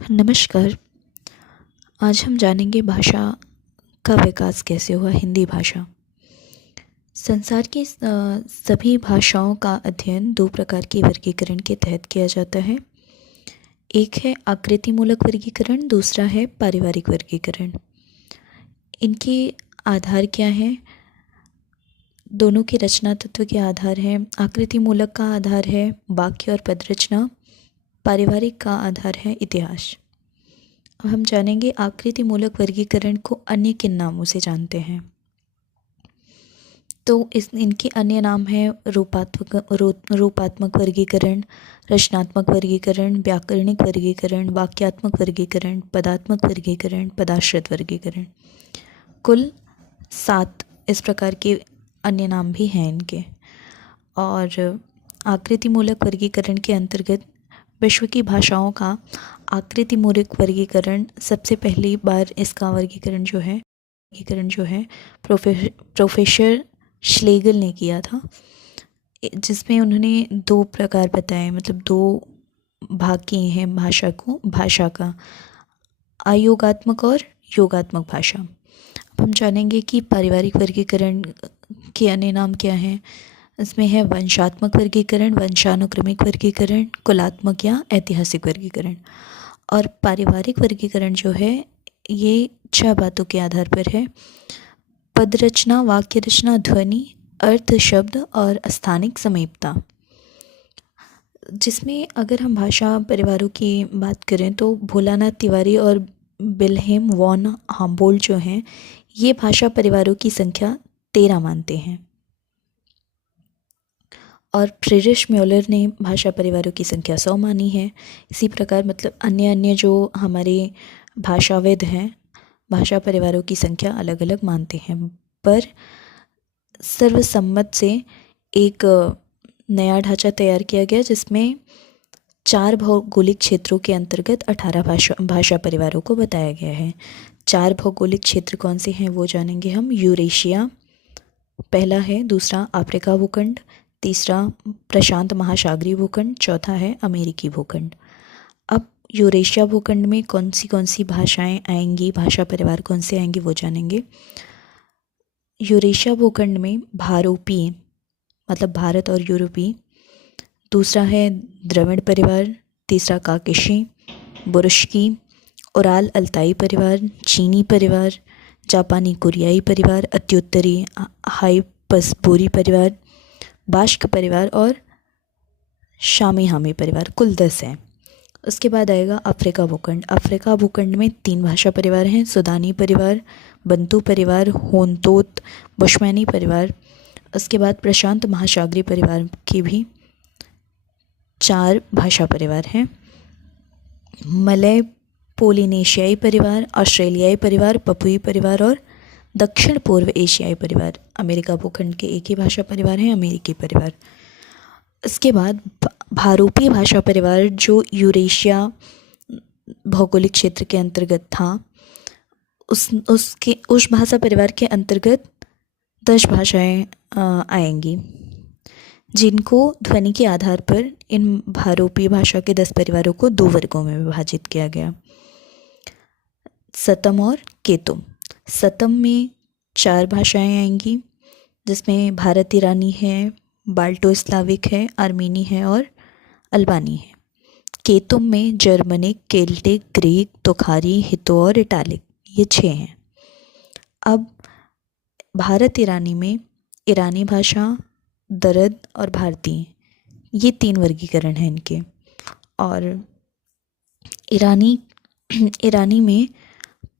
नमस्कार। आज हम जानेंगे भाषा का विकास कैसे हुआ। हिंदी भाषा संसार की सभी भाषाओं का अध्ययन दो प्रकार के वर्गीकरण के तहत किया जाता है। एक है आकृति मूलक वर्गीकरण, दूसरा है पारिवारिक वर्गीकरण। इनके आधार क्या हैं? दोनों के रचना तत्व के आधार हैं। आकृति मूलक का आधार है वाक्य और पद रचना, पारिवारिक का आधार है इतिहास। अब हम जानेंगे आकृति मूलक वर्गीकरण को अन्य किन नामों से जानते हैं। तो इनके अन्य नाम हैं रूपात्मक वर्गीकरण, रचनात्मक वर्गीकरण, व्याकरणिक वर्गीकरण, वाक्यात्मक वर्गीकरण, पदात्मक वर्गीकरण, पदाश्रित वर्गीकरण। कुल 7 इस प्रकार के अन्य नाम भी हैं इनके। और आकृति मूलक वर्गीकरण के अंतर्गत विश्व की भाषाओं का आकृति मूलक वर्गीकरण सबसे पहली बार इसका वर्गीकरण जो है प्रोफेसर श्लेगल ने किया था, जिसमें उन्होंने 2 प्रकार बताए, मतलब 2 भाग किए हैं भाषा का, अयोगात्मक और योगात्मक भाषा। अब हम जानेंगे कि पारिवारिक वर्गीकरण के अन्य नाम क्या हैं। इसमें है वंशात्मक वर्गीकरण, वंशानुक्रमिक वर्गीकरण, कुलात्मक या ऐतिहासिक वर्गीकरण। और पारिवारिक वर्गीकरण जो है ये 6 बातों के आधार पर है: पद रचना, वाक्य रचना, ध्वनि, अर्थ, शब्द और स्थानिक समीपता। जिसमें अगर हम भाषा परिवारों की बात करें तो भोलानाथ तिवारी और विल्हेम वॉन हम्बोल्ट जो हैं ये भाषा परिवारों की संख्या 13 मानते हैं। और फ्रिड्रिश म्यूलर ने भाषा परिवारों की संख्या 100 मानी है। इसी प्रकार मतलब अन्य जो हमारे भाषाविद हैं भाषा परिवारों की संख्या अलग अलग मानते हैं, पर सर्वसम्मत से एक नया ढांचा तैयार किया गया जिसमें 4 भौगोलिक क्षेत्रों के अंतर्गत 18 भाषा परिवारों को बताया गया है। 4 भौगोलिक क्षेत्र कौन से हैं वो जानेंगे हम। यूरेशिया पहला है, दूसरा अफ्रीका भूखंड, तीसरा प्रशांत महासागरीय भूखंड, चौथा है अमेरिकी भूखंड। अब यूरेशिया भूखंड में कौन सी भाषाएं आएंगी, भाषा परिवार कौन से आएंगे वो जानेंगे। यूरेशिया भूखंड में भारोपीय मतलब भारत और यूरोपीय, दूसरा है द्रविड़ परिवार, तीसरा काकेशी, बुरुश्की, ओराल अल्ताई परिवार, चीनी परिवार, जापानी कोरियाई परिवार, अत्युत्तरी हाइपसबोरी परिवार, बाश्क परिवार और शामी हामी परिवार। कुल 10 हैं। उसके बाद आएगा अफ्रीका भूखंड। अफ्रीका भूखंड में 3 भाषा परिवार हैं: सुदानी परिवार, बंतू परिवार, होनतोत, बुशमैनी परिवार। उसके बाद प्रशांत महासागरीय परिवार के भी 4 भाषा परिवार हैं: मलय पोलिनेशियाई परिवार, ऑस्ट्रेलियाई परिवार, पपुई परिवार और दक्षिण पूर्व एशियाई परिवार। अमेरिका भूखंड के एक ही भाषा परिवार है, अमेरिकी परिवार। इसके बाद भारोपीय भाषा परिवार जो यूरेशिया भौगोलिक क्षेत्र के अंतर्गत था, उस भाषा परिवार के अंतर्गत 10 भाषाएं आएंगी, जिनको ध्वनि के आधार पर इन भारोपीय भाषा के 10 परिवारों को 2 वर्गों में विभाजित किया गया: सतम और केतुम। सतम में 4 भाषाएं आएंगी जिसमें भारत ईरानी है, बाल्टो स्लाविक है, आर्मीनी है और अल्बानी है। केतुम में जर्मनिक, केल्टिक, ग्रीक, तोखारी, हितो और इटालिक, ये 6 हैं। अब भारत ईरानी में ईरानी भाषा, दरद और भारतीय, ये 3 वर्गीकरण हैं इनके। और ईरानी में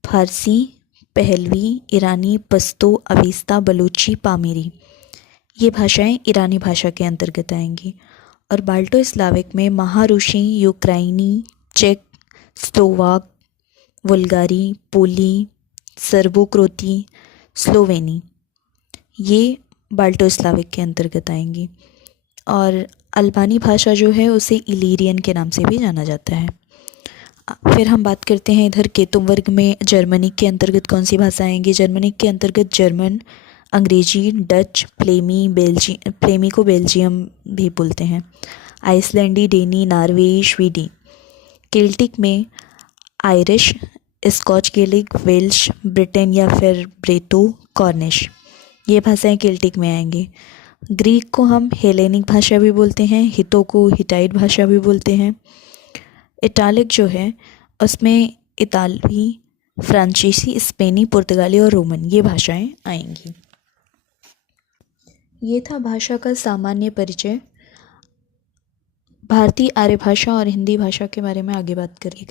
फारसी, पहलवी, ईरानी, पश्तो, अवेस्ता, बलूची, पामीरी, ये भाषाएं ईरानी भाषा के अंतर्गत आएंगी। और बाल्टो स्लाविक में महारूशी, यूक्राइनी, चेक, स्लोवाक, वुल्गारी, पोली, सर्बो क्रोती, स्लोवेनी, ये बाल्टो स्लाविक के अंतर्गत आएंगी। और अल्बानी भाषा जो है उसे इलीरियन के नाम से भी जाना जाता है। फिर हम बात करते हैं इधर केतुम वर्ग में जर्मनिक के अंतर्गत कौन सी भाषा आएंगी। जर्मनिक के अंतर्गत जर्मन, अंग्रेजी, डच, प्लेमी को बेल्जियम भी बोलते हैं, आइसलैंडी, डेनी, नॉर्वे, स्वीडी। केल्टिक में Irish, Scotch Gaelic, Welsh, Britain या फिर ब्रेतो, कॉर्निश, ये भाषाएं केल्टिक में आएंगी। ग्रीक को हम हेलेनिक भाषा भी बोलते हैं, हितो को हिटाइट भाषा भी बोलते हैं। इटालिक जो है उसमें इतालवी, फ्रांसीसी, स्पेनी, पुर्तगाली और रोमन ये भाषाएं आएंगी। ये था भाषा का सामान्य परिचय। भारतीय आर्य भाषा और हिंदी भाषा के बारे में आगे बात करेंगे।